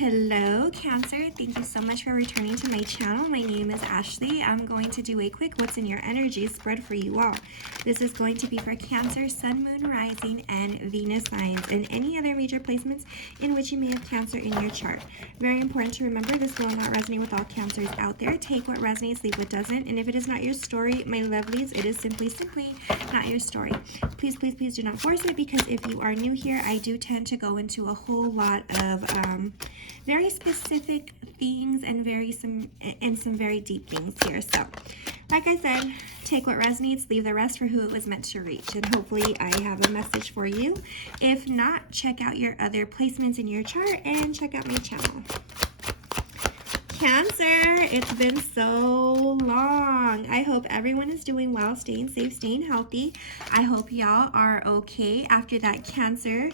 Hello Cancer, thank you so much for returning to my channel. My name is Ashley. I'm going to do a quick what's in your energy spread for you all. This is going to be for Cancer, Sun, Moon, Rising, and Venus signs, and any other major placements in which you may have Cancer in your chart. Very important to remember, this will not resonate with all Cancers out there. Take what resonates, leave what doesn't, and if it is not your story, my lovelies, it is simply not your story. Please do not force it, because if you are new here, I do tend to go into a whole lot of very specific things and some very deep things here. So like I said, take what resonates, leave the rest for who it was meant to reach, and hopefully I have a message for you. If not, check out your other placements in your chart and check out my channel. Cancer, it's been so long. I hope everyone is doing well, staying safe, staying healthy. I hope y'all are okay after that Cancer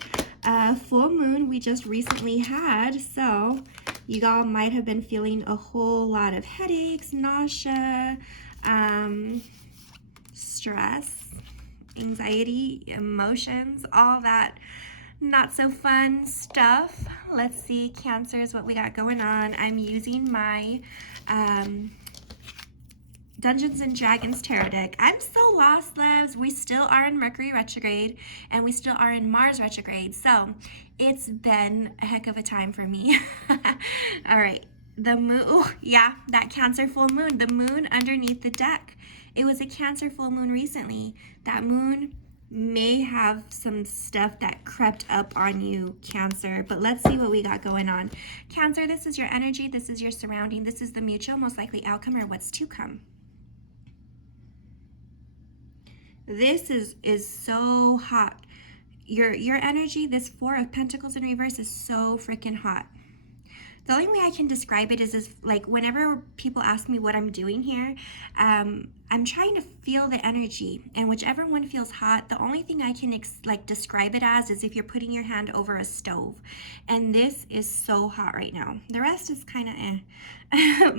full moon we just recently had. So you all might have been feeling a whole lot of headaches, nausea, stress, anxiety, emotions, all that not so fun stuff. Let's see, Cancers, what we got going on. I'm using my Dungeons and Dragons tarot deck. I'm so lost, loves. We still are in Mercury retrograde and we still are in Mars retrograde. So it's been a heck of a time for me. All right, the moon, oh yeah, that Cancer full moon, the moon underneath the deck. It was a Cancer full moon recently. That moon may have some stuff that crept up on you, Cancer, but let's see what we got going on. Cancer, this is your energy, this is your surrounding, this is the mutual, most likely outcome, or what's to come. This is so hot. Your energy, this Four of Pentacles in reverse, is so freaking hot. The only way I can describe it is like whenever people ask me what I'm doing here, I'm trying to feel the energy, and whichever one feels hot, the only thing I can describe it as is if you're putting your hand over a stove, and this is so hot right now. The rest is kind of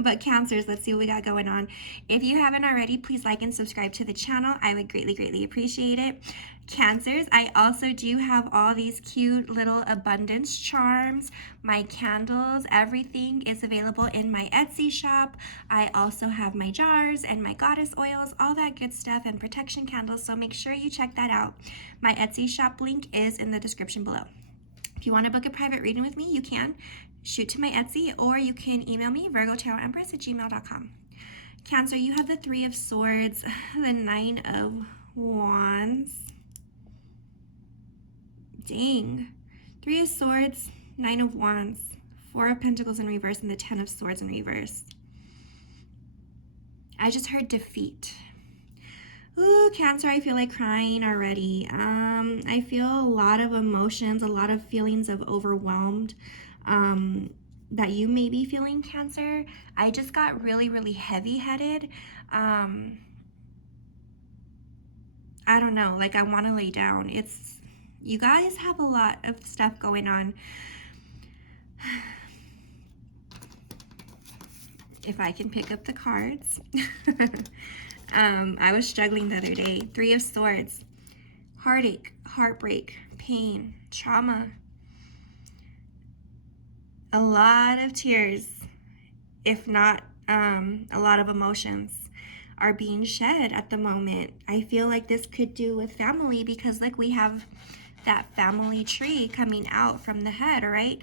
but Cancers, let's see what we got going on. If you haven't already, please like and subscribe to the channel. I would greatly appreciate it. Cancers, I also do have all these cute little abundance charms, my candles, everything is available in my Etsy shop. I also have my jars and my goddess oils, all that good stuff, and protection candles, so make sure you check that out. My Etsy shop link is in the description below. If you want to book a private reading with me, you can shoot to my Etsy, or you can email me, virgotarotempress@gmail.com. Cancer, you have the Three of Swords, the Nine of Wands. Dang. Three of Swords, Nine of Wands, Four of Pentacles in reverse, and the Ten of Swords in reverse. I just heard defeat. Ooh, Cancer, I feel like crying already. I feel a lot of emotions, a lot of feelings of overwhelmed that you may be feeling, Cancer. I just got really heavy-headed. I don't know, like I want to lay down. You guys have a lot of stuff going on. If I can pick up the cards. I was struggling the other day. Three of Swords, heartache, heartbreak, pain, trauma, a lot of tears, if not a lot of emotions are being shed at the moment. I feel like this could do with family, because like we have that family tree coming out from the head, right?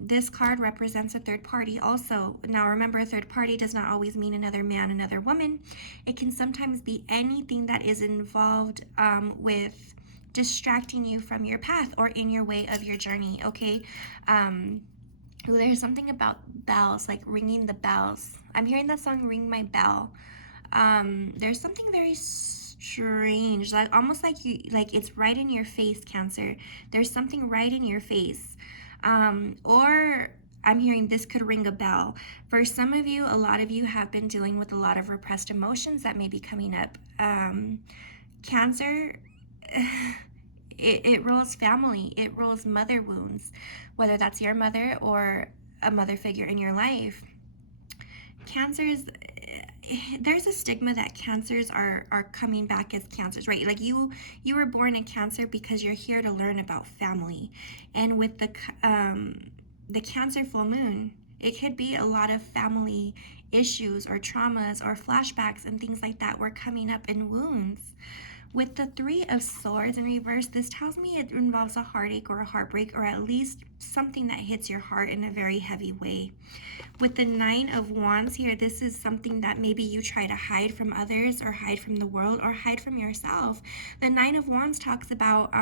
This card represents a third party also. Now remember, a third party does not always mean another man, another woman. It can sometimes be anything that is involved with distracting you from your path or in your way of your journey, okay? There's something about bells, like ringing the bells. I'm hearing that song, Ring My Bell. There's something very strange, like almost like it's right in your face, Cancer. There's something right in your face. Or I'm hearing this could ring a bell. For some of you, a lot of you have been dealing with a lot of repressed emotions that may be coming up. Cancer, it rules family, it rules mother wounds, whether that's your mother or a mother figure in your life. Cancers, there's a stigma that Cancers are coming back as Cancers, right? Like you were born a Cancer because you're here to learn about family. And with the the Cancer full moon. It could be a lot of family issues or traumas or flashbacks and things like that were coming up in wounds. With the Three of Swords in reverse, this tells me it involves a heartache or a heartbreak, or at least something that hits your heart in a very heavy way. With the Nine of Wands here, this is something that maybe you try to hide from others or hide from the world or hide from yourself. The Nine of Wands talks about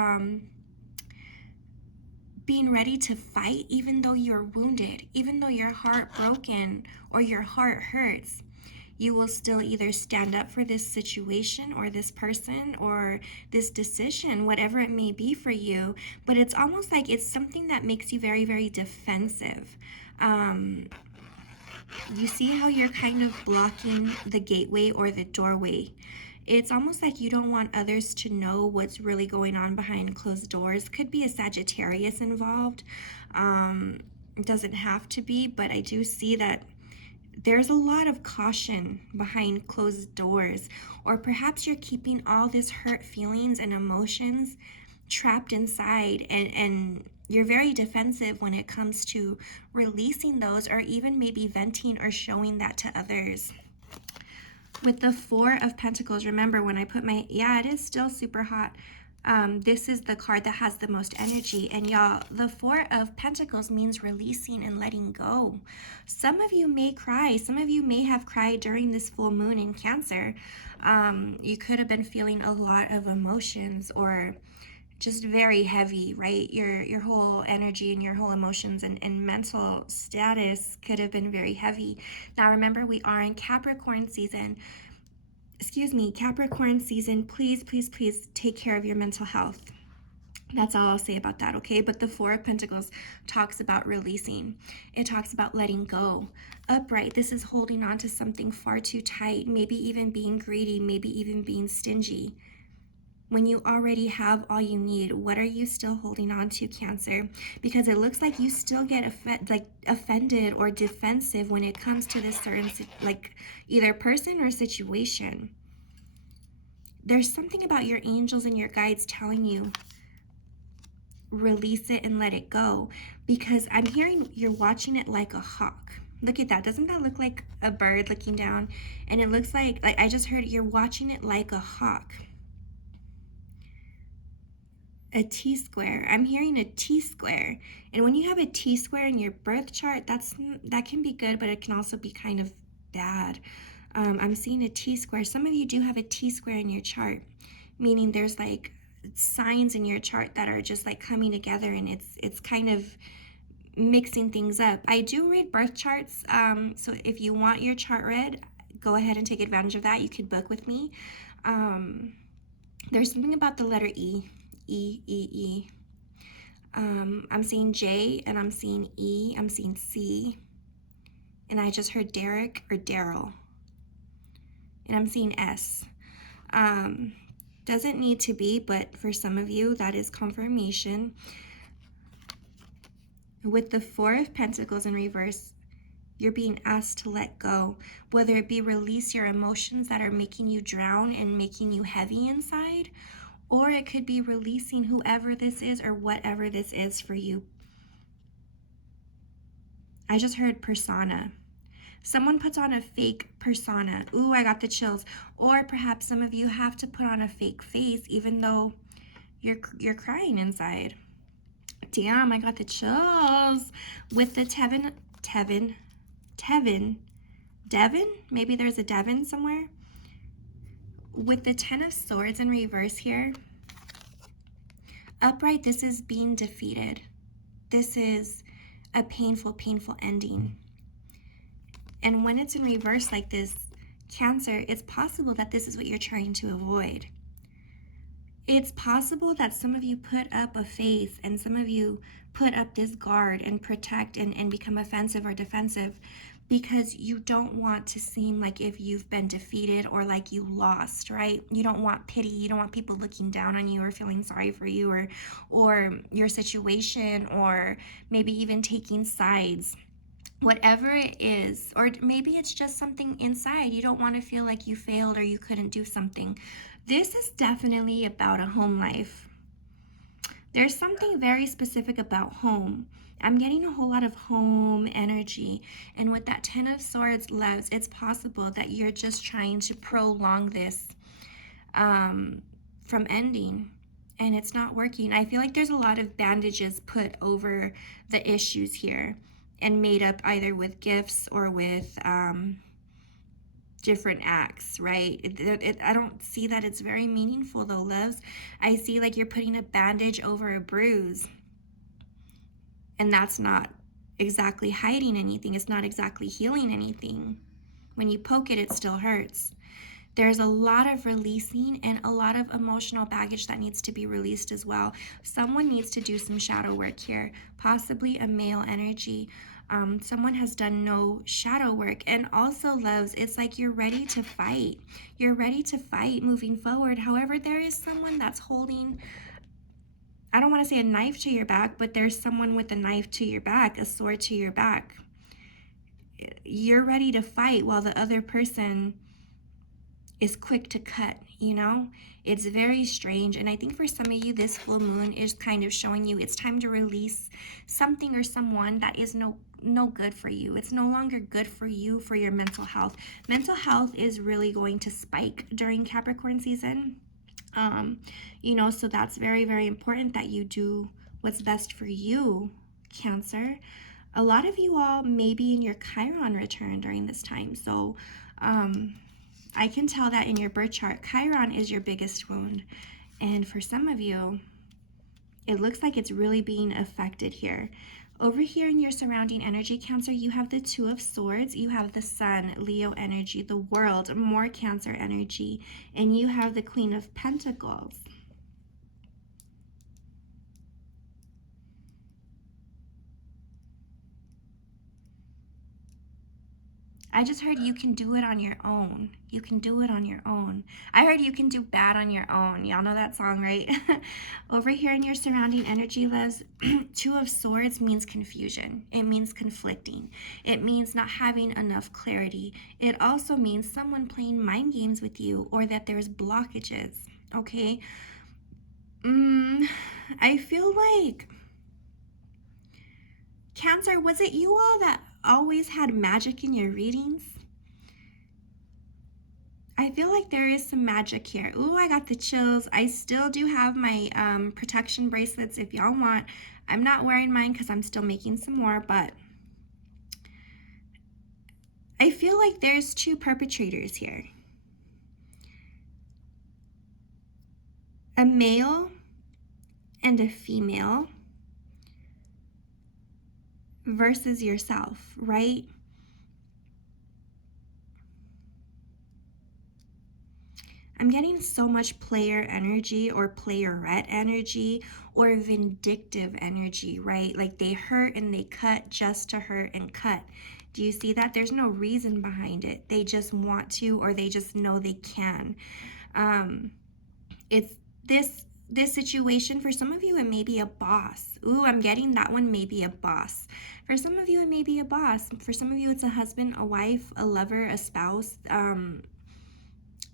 being ready to fight even though you're wounded, even though your heart broken or your heart hurts. You will still either stand up for this situation or this person or this decision, whatever it may be for you. But it's almost like it's something that makes you very, very defensive. You see how you're kind of blocking the gateway or the doorway. It's almost like you don't want others to know what's really going on behind closed doors. Could be a Sagittarius involved. It doesn't have to be, but I do see that there's a lot of caution behind closed doors. Or perhaps you're keeping all this hurt feelings and emotions trapped inside, and you're very defensive when it comes to releasing those, or even maybe venting or showing that to others. With the Four of Pentacles, remember when I put my, yeah, it is still super hot. This is the card that has the most energy. And y'all, the Four of Pentacles means releasing and letting go. Some of you may cry. Some of you may have cried during this full moon in Cancer. You could have been feeling a lot of emotions, or just very heavy, right? Your whole energy and your whole emotions and mental status could have been very heavy. Now remember, we are in Capricorn season. Capricorn season. Please, please, please take care of your mental health. That's all I'll say about that, okay? But the Four of Pentacles talks about releasing. It talks about letting go. Upright, this is holding on to something far too tight, maybe even being greedy, maybe even being stingy. When you already have all you need, what are you still holding on to, Cancer? Because it looks like you still get offended or defensive when it comes to this certain, like, either person or situation. There's something about your angels and your guides telling you, release it and let it go. Because I'm hearing you're watching it like a hawk. Look at that. Doesn't that look like a bird looking down? And it looks like I just heard you're watching it like a hawk. A T-square. I'm hearing a T-square. And when you have a T-square in your birth chart, that can be good, but it can also be kind of bad. I'm seeing a T-square. Some of you do have a T-square in your chart, meaning there's like signs in your chart that are just like coming together, and it's kind of mixing things up. I do read birth charts, so if you want your chart read, go ahead and take advantage of that. You could book with me. There's something about the letter E. I'm seeing J, and I'm seeing E, I'm seeing C, and I just heard Derek or Daryl, and I'm seeing S. Doesn't need to be, but for some of you, that is confirmation. With the Four of Pentacles in reverse, you're being asked to let go, whether it be release your emotions that are making you drown and making you heavy inside, or it could be releasing whoever this is or whatever this is for you. I just heard persona. Someone puts on a fake persona. Ooh, I got the chills. Or perhaps some of you have to put on a fake face even though you're crying inside. Damn, I got the chills. With the Devin? Maybe there's a Devin somewhere. With the Ten of Swords in reverse here, upright, this is being defeated. This is a painful, painful ending. And when it's in reverse like this, Cancer, it's possible that this is what you're trying to avoid. It's possible that some of you put up a face and some of you put up this guard and protect and become offensive or defensive because you don't want to seem like if you've been defeated or like you lost, right? You don't want pity. You don't want people looking down on you or feeling sorry for you or your situation, or maybe even taking sides. Whatever it is, or maybe it's just something inside. You don't want to feel like you failed or you couldn't do something. This is definitely about a home life. There's something very specific about home. I'm getting a whole lot of home energy. And with that Ten of Swords, loves, it's possible that you're just trying to prolong this from ending. And it's not working. I feel like there's a lot of bandages put over the issues here and made up either with gifts or with different acts, right? I don't see that it's very meaningful though, loves. I see like you're putting a bandage over a bruise, and that's not exactly hiding anything. It's not exactly healing anything. When you poke it, it still hurts. There's a lot of releasing and a lot of emotional baggage that needs to be released as well. Someone needs to do some shadow work here, possibly a male energy. Someone has done no shadow work. And also, loves, it's like you're ready to fight. You're ready to fight moving forward. However, there is someone that's holding, I don't want to say a knife to your back, but there's someone with a knife to your back, a sword to your back. You're ready to fight while the other person is quick to cut, you know? It's very strange. And I think for some of you, this full moon is kind of showing you it's time to release something or someone that is no good for you. It's no longer good for you, for your mental health. Mental health is really going to spike during Capricorn season. You know, so that's very, very important that you do what's best for you, Cancer. A lot of you all may be in your Chiron return during this time. So, I can tell that in your birth chart, Chiron is your biggest wound. And for some of you, it looks like it's really being affected here. Over here in your surrounding energy, Cancer, you have the Two of Swords, you have the Sun, Leo energy, the World, more Cancer energy, and you have the Queen of Pentacles. I just heard you can do it on your own. You can do it on your own. I heard you can do bad on your own. Y'all know that song, right? Over here in your surrounding energy, loves, Two of Swords means confusion. It means conflicting. It means not having enough clarity. It also means someone playing mind games with you, or that there's blockages, okay? I feel like, Cancer, was it you all that always had magic in your readings? I feel like there is some magic here. Ooh, I got the chills. I still do have my protection bracelets if y'all want. I'm not wearing mine because I'm still making some more, but I feel like there's two perpetrators here. A male and a female versus yourself, right? I'm getting so much player energy or playerette energy or vindictive energy, right? Like they hurt and they cut just to hurt and cut. Do you see that? There's no reason behind it. They just want to, or they just know they can. It's this situation. For some of you, it may be a boss. Ooh, I'm getting that one may be a boss. For some of you, it may be a boss. For some of you, it's a husband, a wife, a lover, a spouse.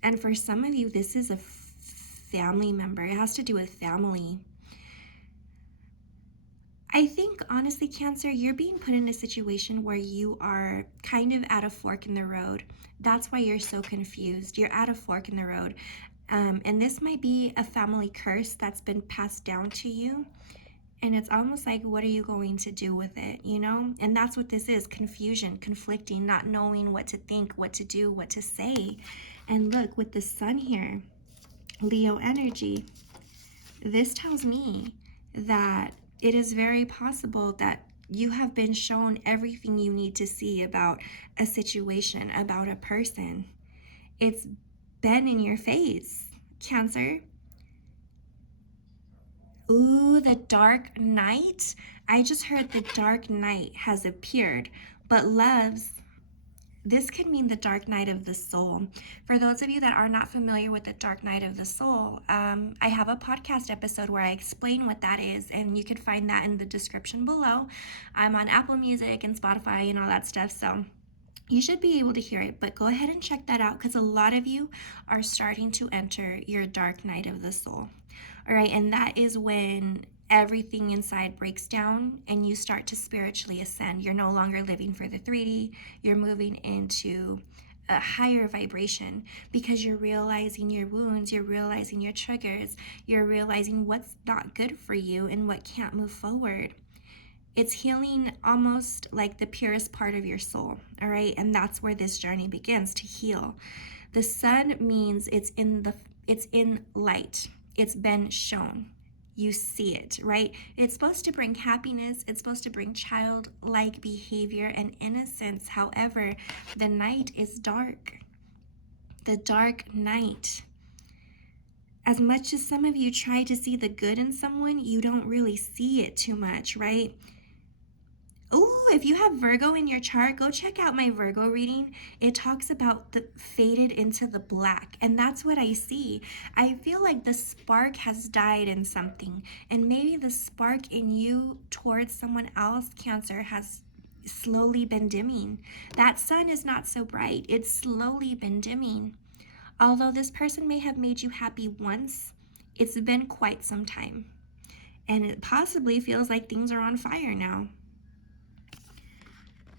And for some of you, this is a family member. It has to do with family. I think, honestly, Cancer, you're being put in a situation where you are kind of at a fork in the road. That's why you're so confused. You're at a fork in the road. And this might be a family curse that's been passed down to you. And it's almost like, what are you going to do with it, you know? And that's what this is, confusion, conflicting, not knowing what to think, what to do, what to say. And look, with the Sun here, Leo energy, this tells me that it is very possible that you have been shown everything you need to see about a situation, about a person. It's been in your face, Cancer. Ooh, the Dark Knight. I just heard the Dark Knight has appeared. But loves, this could mean the Dark Night of the Soul. For those of you that are not familiar with the Dark Night of the Soul, I have a podcast episode where I explain what that is, and you can find that in the description below. I'm on Apple Music and Spotify and all that stuff, so you should be able to hear it. But go ahead and check that out, because a lot of you are starting to enter your Dark Night of the Soul. All right, and that is when everything inside breaks down and you start to spiritually ascend. You're no longer living for the 3D. You're moving into a higher vibration because you're realizing your wounds, you're realizing your triggers, you're realizing what's not good for you and what can't move forward. It's healing almost like the purest part of your soul, all right? And that's where this journey begins to heal. The sun means it's in light. It's been shown. You see it, right? It's supposed to bring happiness. It's supposed to bring childlike behavior and innocence. However, the night is dark. The dark night. As much as some of you try to see the good in someone, you don't really see it too much, right? Oh, if you have Virgo in your chart, go check out my Virgo reading. It talks about the faded into the black, and that's what I see. I feel like the spark has died in something, and maybe the spark in you towards someone else, Cancer, has slowly been dimming. That sun is not so bright. It's slowly been dimming. Although this person may have made you happy once, it's been quite some time, and it possibly feels like things are on fire now.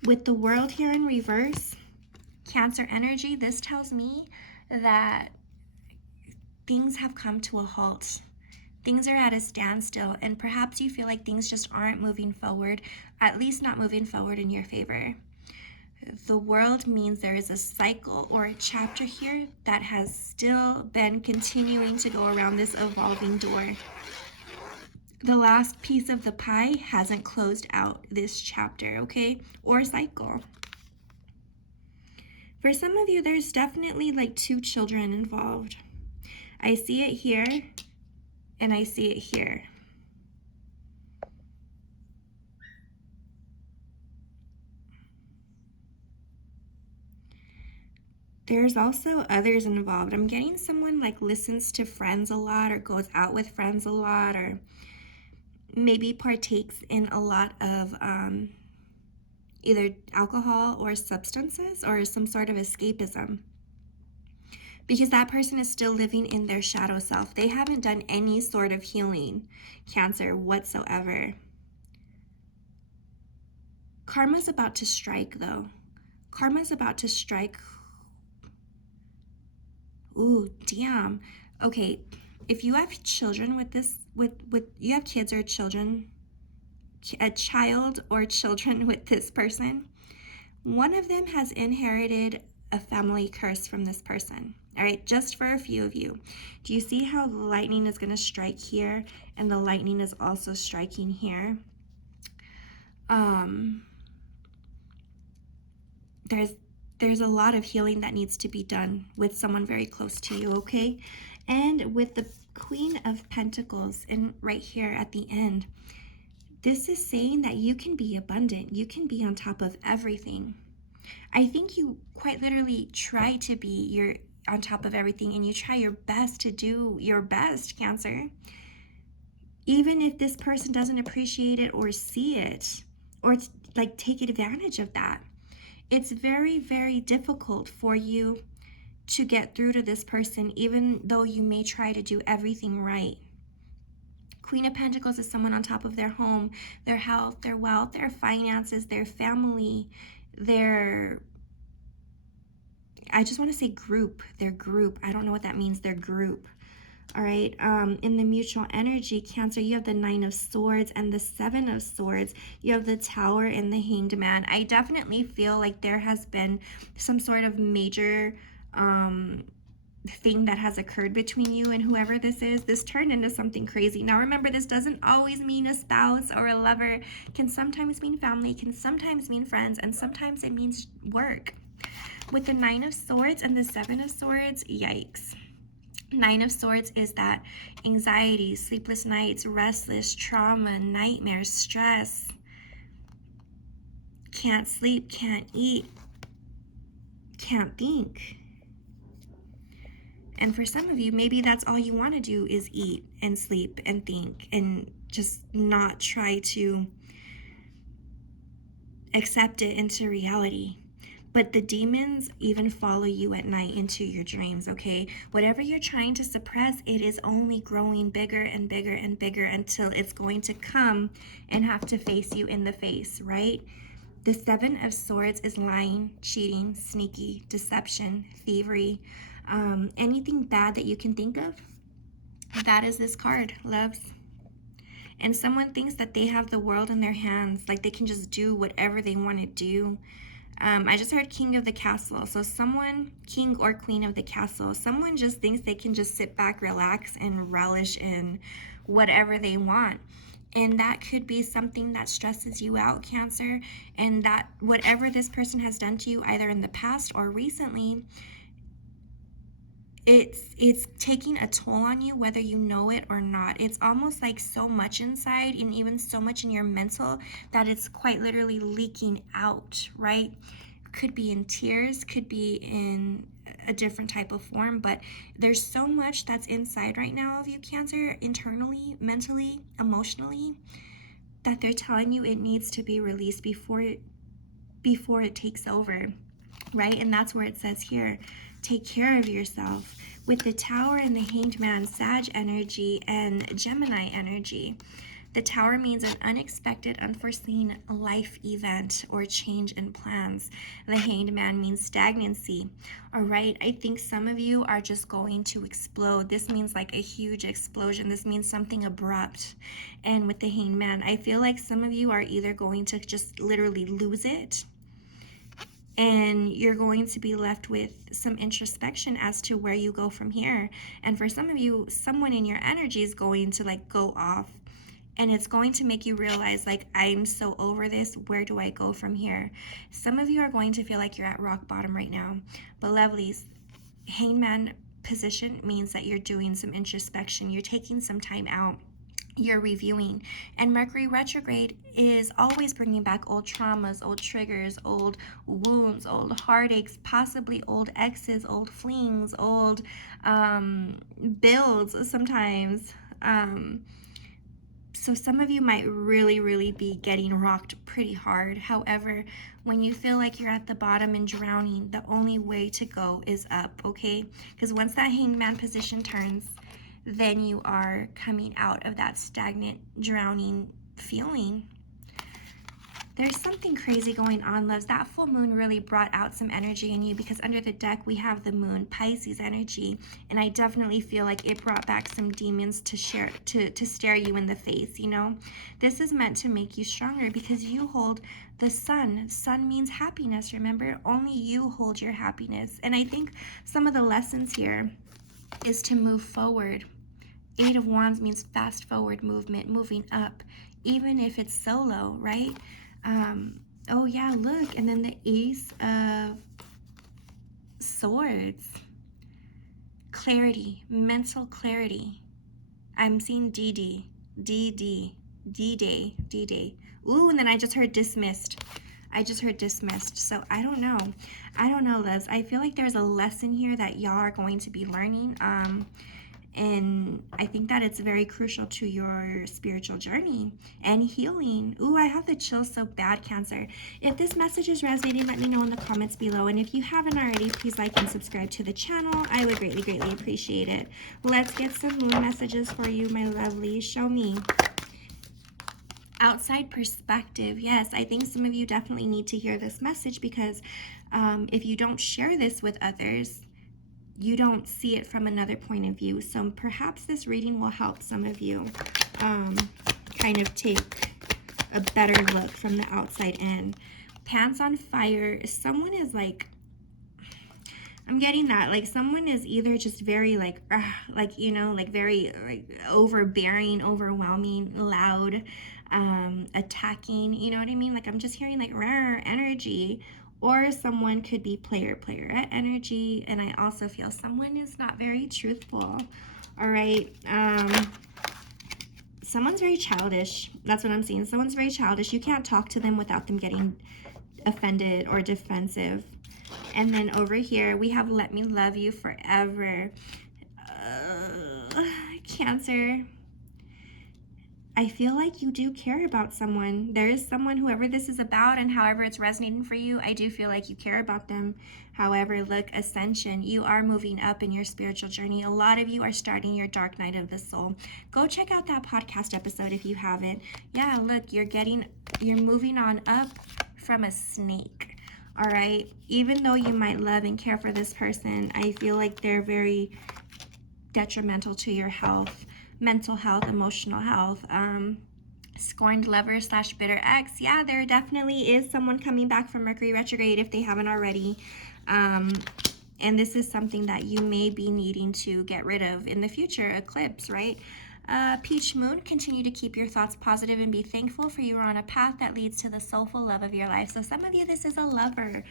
With the world here in reverse, Cancer energy, this tells me that things have come to a halt. Things are at a standstill, and perhaps you feel like things just aren't moving forward, at least not moving forward in your favor. The world means there is a cycle or a chapter here that has still been continuing to go around this evolving door. The last piece of the pie hasn't closed out this chapter, okay? Or cycle. For some of you, there's definitely like 2 children involved. I see it here, and I see it here. There's also others involved. I'm getting someone like listens to friends a lot or goes out with friends a lot or maybe partakes in a lot of either alcohol or substances or some sort of escapism. Because that person is still living in their shadow self. They haven't done any sort of healing, Cancer, whatsoever. Karma's about to strike, though. Karma's about to strike. Ooh, damn. Okay, if you have children with this, with you have kids or children, a child or children with this person, one of them has inherited a family curse from this person. All right, just for a few of you. Do you see how the lightning is going to strike here and the lightning is also striking here? There's a lot of healing that needs to be done with someone very close to you, okay? And with the Queen of Pentacles and right here at the end, this is saying that you can be abundant. You can be on top of everything. I think you quite literally try to be on top of everything, and you try your best to do your best, Cancer. Even if this person doesn't appreciate it or see it or like take advantage of that. It's very, very difficult for you to get through to this person, even though you may try to do everything right. Queen of Pentacles is someone on top of their home, their health, their wealth, their finances, their family, I just want to say group, their group. I don't know what that means, their group. All right, in the mutual energy, Cancer, you have the 9 of Swords and the 7 of Swords. You have the Tower and the Hanged Man. I definitely feel like there has been some sort of major thing that has occurred between you and whoever this is. This turned into something crazy. Now remember, this doesn't always mean a spouse or a lover. It can sometimes mean family, can sometimes mean friends, and sometimes it means work. With the 9 of Swords and the 7 of Swords, yikes. 9 of Swords is that anxiety, sleepless nights, restless, trauma, nightmares, stress, can't sleep, can't eat, can't think. And for some of you, maybe that's all you want to do is eat and sleep and think and just not try to accept it into reality. But the demons even follow you at night into your dreams, okay? Whatever you're trying to suppress, it is only growing bigger and bigger and bigger until it's going to come and have to face you in the face, right? The Seven of Swords is lying, cheating, sneaky, deception, thievery, anything bad that you can think of. That is this card, loves. And someone thinks that they have the world in their hands, like they can just do whatever they want to do. I just heard King of the Castle. So someone, King or Queen of the Castle, someone just thinks they can just sit back, relax, and relish in whatever they want. And that could be something that stresses you out, Cancer. And that whatever this person has done to you, either in the past or recently, it's taking a toll on you, whether you know it or not. It's almost like so much inside, and even so much in your mental, that it's quite literally leaking out, right? Could be in tears, could be in a different type of form, but there's so much that's inside right now of you, Cancer, internally, mentally, emotionally, that they're telling you it needs to be released before it takes over, right? And that's where it says here, take care of yourself. With the Tower and the Hanged Man, Sag energy and Gemini energy. The Tower means an unexpected, unforeseen life event or change in plans. The Hanged Man means stagnancy. All right, I think some of you are just going to explode. This means like a huge explosion. This means something abrupt. And with the Hanged Man, I feel like some of you are either going to just literally lose it, and you're going to be left with some introspection as to where you go from here. And for some of you, someone in your energy is going to like go off, and it's going to make you realize, like, I'm so over this. Where do I go from here? Some of you are going to feel like you're at rock bottom right now. But lovelies, Hangman position means that you're doing some introspection. You're taking some time out. You're reviewing. And Mercury retrograde is always bringing back old traumas, old triggers, old wounds, old heartaches, possibly old exes, old flings, old builds sometimes. So some of you might really be getting rocked pretty hard. However, when you feel like you're at the bottom and drowning, the only way to go is up, okay? Because once that Hangman position turns, then you are coming out of that stagnant, drowning feeling. There's something crazy going on, loves. That full moon really brought out some energy in you, because under the deck we have the moon, Pisces energy, and I definitely feel like it brought back some demons to stare you in the face, you know? This is meant to make you stronger because you hold the sun. Sun means happiness, remember? Only you hold your happiness. And I think some of the lessons here is to move forward. Eight of Wands means fast forward movement, moving up, even if it's solo, right? Oh yeah, look, and then the Ace of Swords. Clarity, mental clarity. I'm seeing D-Day. Ooh, and then I just heard dismissed. So I don't know, Les. I feel like there's a lesson here that y'all are going to be learning. And I think that it's very crucial to your spiritual journey and healing. Ooh, I have the chills so bad, Cancer. If this message is resonating, let me know in the comments below. And if you haven't already, please like and subscribe to the channel. I would greatly appreciate it. Let's get some moon messages for you, my lovely. Show me. Outside perspective. Yes, I think some of you definitely need to hear this message, because if you don't share this with others, you don't see it from another point of view. So perhaps this reading will help some of you kind of take a better look from the outside in. Pants on fire. Someone is like, I'm getting that, like someone is either just very like you know, like very like overbearing, overwhelming, loud, attacking, you know what I mean? Like I'm just hearing like rare energy. Or someone could be player energy, and I also feel someone is not very truthful. All right, someone's very childish. That's what I'm seeing. Someone's very childish. You can't talk to them without them getting offended or defensive. And then over here we have let me love you forever. Cancer. I feel like you do care about someone. There is someone, whoever this is about, and however it's resonating for you, I do feel like you care about them. However, look, ascension, you are moving up in your spiritual journey. A lot of you are starting your dark night of the soul. Go check out that podcast episode if you haven't. Yeah, look, you're moving on up from a snake. All right. Even though you might love and care for this person, I feel like they're very detrimental to your health, mental health, emotional health. Scorned lover / bitter ex. Yeah, there definitely is someone coming back from Mercury retrograde if they haven't already. And this is something that you may be needing to get rid of in the future, eclipse, right? Peach moon, continue to keep your thoughts positive and be thankful, for you are on a path that leads to the soulful love of your life. So some of you, this is a lover,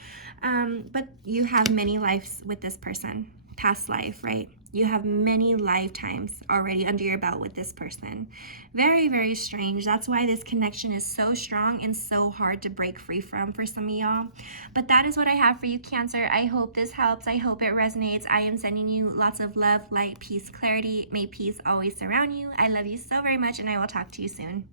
but you have many lives with this person, past life, right? You have many lifetimes already under your belt with this person. Very, very strange. That's why this connection is so strong and so hard to break free from for some of y'all. But that is what I have for you, Cancer. I hope this helps. I hope it resonates. I am sending you lots of love, light, peace, clarity. May peace always surround you. I love you so very much, and I will talk to you soon.